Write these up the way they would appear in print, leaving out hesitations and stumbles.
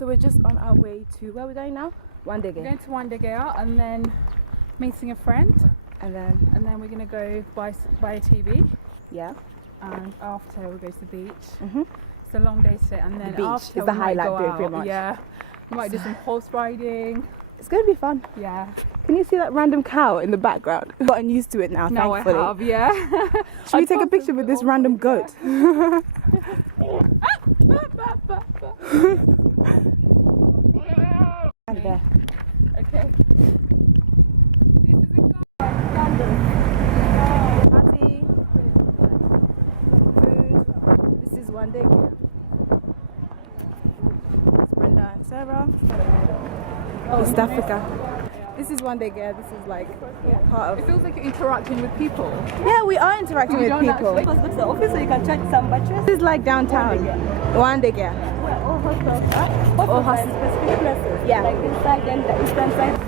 So we're just on our way to, where are we going now? Wandege. We're going to Wandege and then meeting a friend. And then we're going to go buy a TV. Yeah. And after we'll go to the beach. Mm-hmm. It's a long day today. And then the beach after is the we might highlight go bit, out. pretty much. Yeah. We might do some horse riding. It's going to be fun. Yeah. Can you see that random cow in the background? I've gotten used to it now, No, thankfully. I have, yeah. Should we take a picture with this random goat? And there. Okay. This is a Party. Food. This is Wandege. It's Brenda and Sarah. East Africa. This is Wandege. This is like part of. It feels like you're interacting with people. Yeah, we are interacting with people. Let's go to the office so you can charge some batteries. This is like downtown. Wandege. All hostels. All hostels. Specific places. Yeah. Like inside and the eastern side.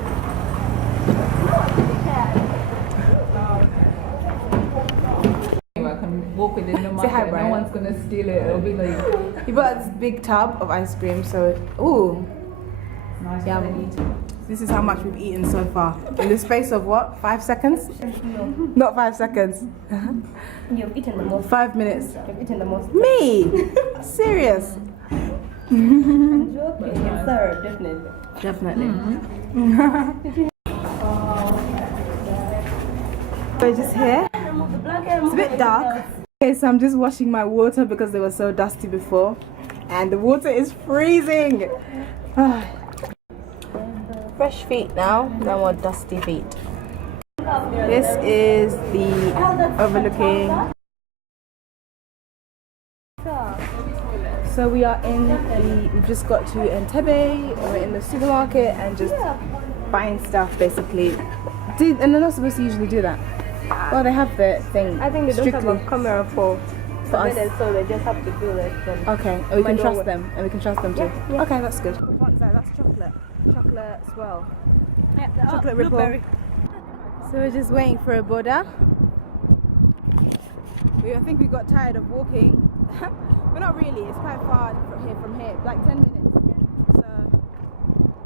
I can walk within the market. hi, No Brian. one's gonna steal it. It'll be like He bought this big tub of ice cream, so ooh. nice. Yum. This is how much we've eaten so far. In the space of what? 5 seconds? Not 5 seconds. You've eaten the most. 5 minutes. You've eaten the most. Me? Serious? I'm joking. Yes, sir. Definitely. Definitely. We're just here. It's a bit dark. Okay, so I'm just washing my water because they were so dusty before. And the water is freezing. Fresh feet now, no more dusty feet. This is the overlooking. So we are we've just got to Entebbe, we're in the supermarket and just buying stuff basically. And they're not supposed to usually do that. Well, they have the thing. I think they don't strictly have a camera for us. so they just have to do that. Okay, and we can trust them, and we can trust them too. Yeah. Okay, that's good. That's chocolate. Chocolate swirl. Yeah, Chocolate ripple. blueberry. So we're just waiting for a border. I think we got tired of walking. But not really, it's quite far from here, like 10 minutes. So,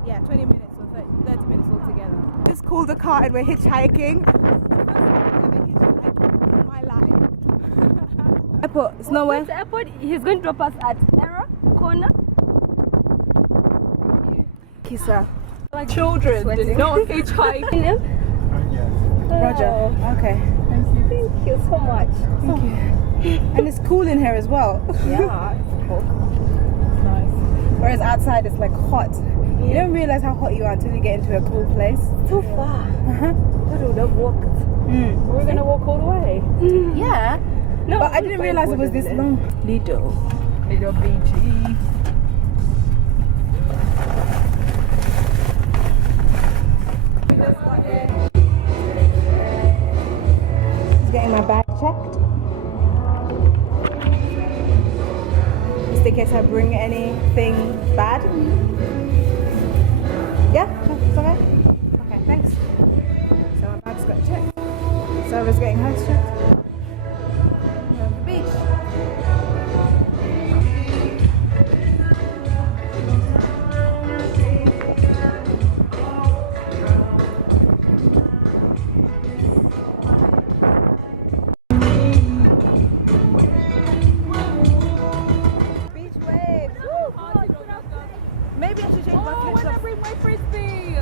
yeah, 20 minutes or 30 minutes altogether. Just called the car and we're hitchhiking. This is the first time I've ever hitchhiked in my life. Airport, it's nowhere. The airport, he's going to drop us at Error Corner. Kisa. Like children did not hitchhike. Roger. Okay. Thank you so much. Thank you. And it's cool in here as well. Yeah, it's cool. Nice. Whereas outside it's like hot. You don't realize how hot you are until you get into a cool place. Too far. We would have walked. We're gonna walk all the way. Yeah. No, But I didn't realize it was this long. Little beachy. Just getting my bag checked. Just in case I bring anything bad. Yeah? It's okay? Okay, thanks. So my bag's got checked. Sarah's getting hers checked. We're on the beach. Maybe I should change my Oh, flip when I bring my frisbee.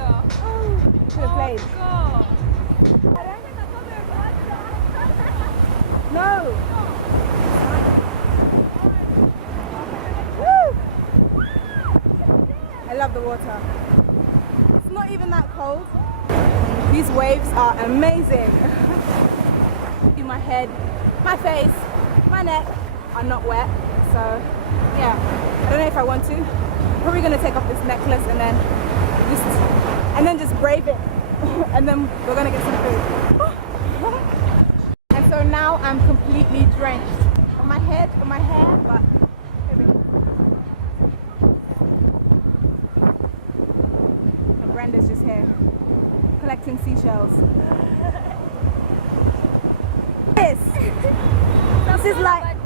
Should have played. God. No! Woo! I love the water. It's not even that cold. These waves are amazing. In my head, my face, my neck are not wet. So, yeah. I don't know if I want to. Probably gonna take off this necklace and then just brave it. And then we're gonna get some food. And so now I'm completely drenched on my head, on my hair, but and Brenda's just here collecting seashells. This is like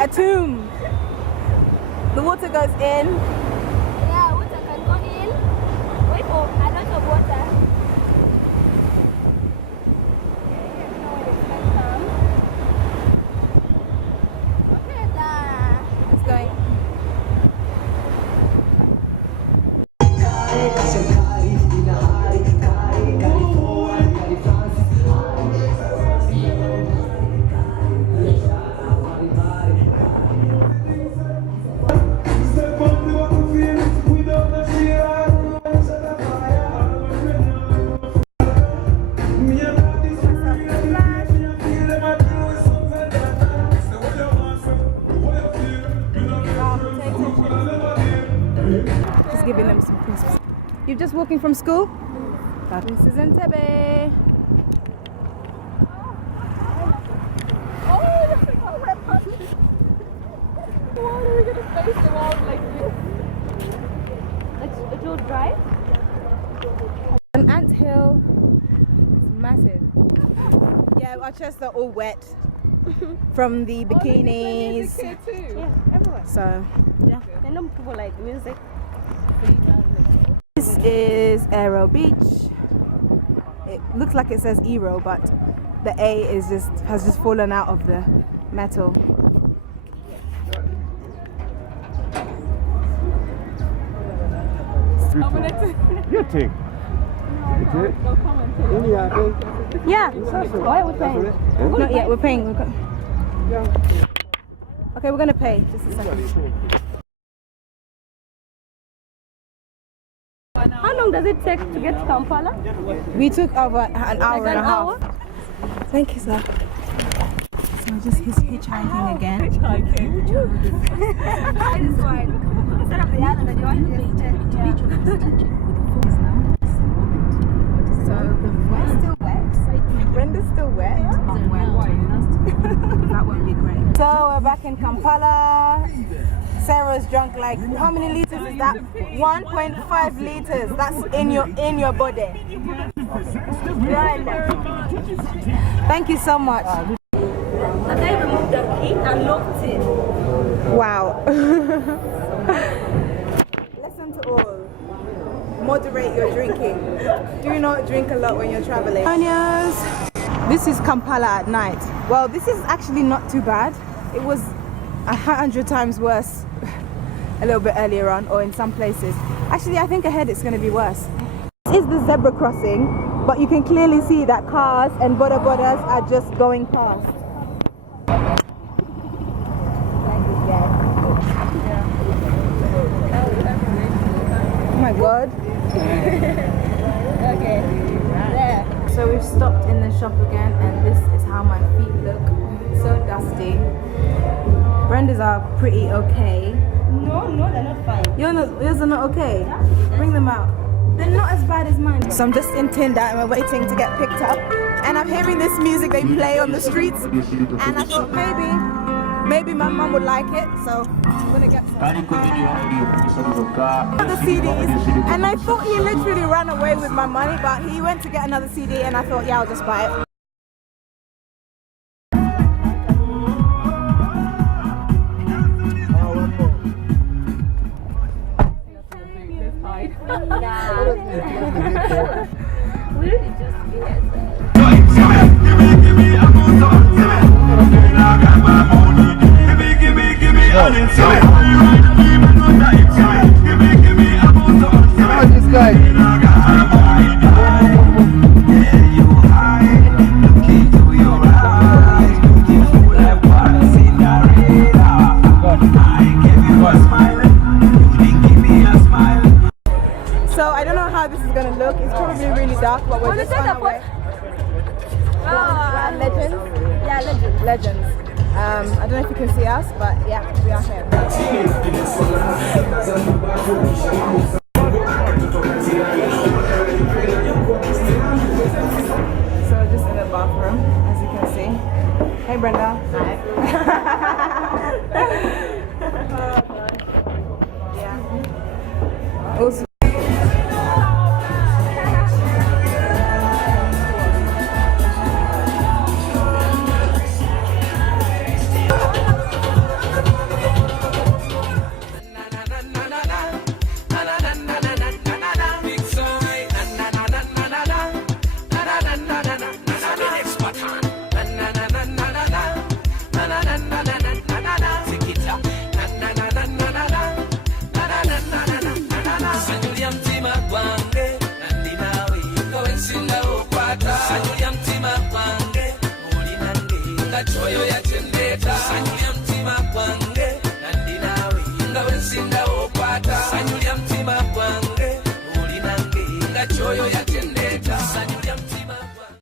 a tomb. The water goes in. Yeah, smelling some crisps. You're just walking from school? This is Entebbe. Oh, look at how we're punching. Why are we gonna face the wall like this? It will dry. An ant hill. It's massive. Yeah, our chests are all wet from the bikinis. Here too. Yeah, everywhere. So, yeah. I know people like music. This is Aero Beach. It looks like it says Aero, but the A has just fallen out of the metal. You take. Go comment too. Yeah. Why are we paying? Not yet. We're paying. Okay, we're gonna pay. Just a second. How long does it take to get to Kampala? We took over an hour Like and a an half. hour? Thank you, sir. So just hitchhiking again. Hitchhiking. This one. Instead of the other, that you want to So the weat's still wet. Brenda's still wet. That won't be great. So we're back in Kampala. Sarah's drunk like how many liters is that? 1.5 liters. That's in your body. Thank you so much. And they removed the key and locked it. Wow. Lesson to all. Moderate your drinking. Do not drink a lot when you're traveling. This is Kampala at night. Well, this is actually not too bad. It was 100 times worse a little bit earlier on, or in some places. Actually, I think ahead it's going to be worse. This is the zebra crossing, but you can clearly see that cars and boda bodas are just going past. Oh my god. Okay. There. So we've stopped in the shop again, and this is how my feet look. So dusty. Brenda's are pretty okay. No, they're not fine. Yours are not okay. Bring them out. They're not as bad as mine. So I'm just in Tinder and we're waiting to get picked up. And I'm hearing this music they play on the streets. And I thought maybe my mum would like it. So I'm gonna get some other CDs. And I thought he literally ran away with my money, but he went to get another CD and I thought, yeah, I'll just buy it. This guy. So I don't know how this is gonna look. It's probably really dark, but we're just on our way. Legends? Yeah, Legends. Legends. I don't know if you can see us, but yeah, we are here. So just in the bathroom, as you can see. Hey Brenda. Hi.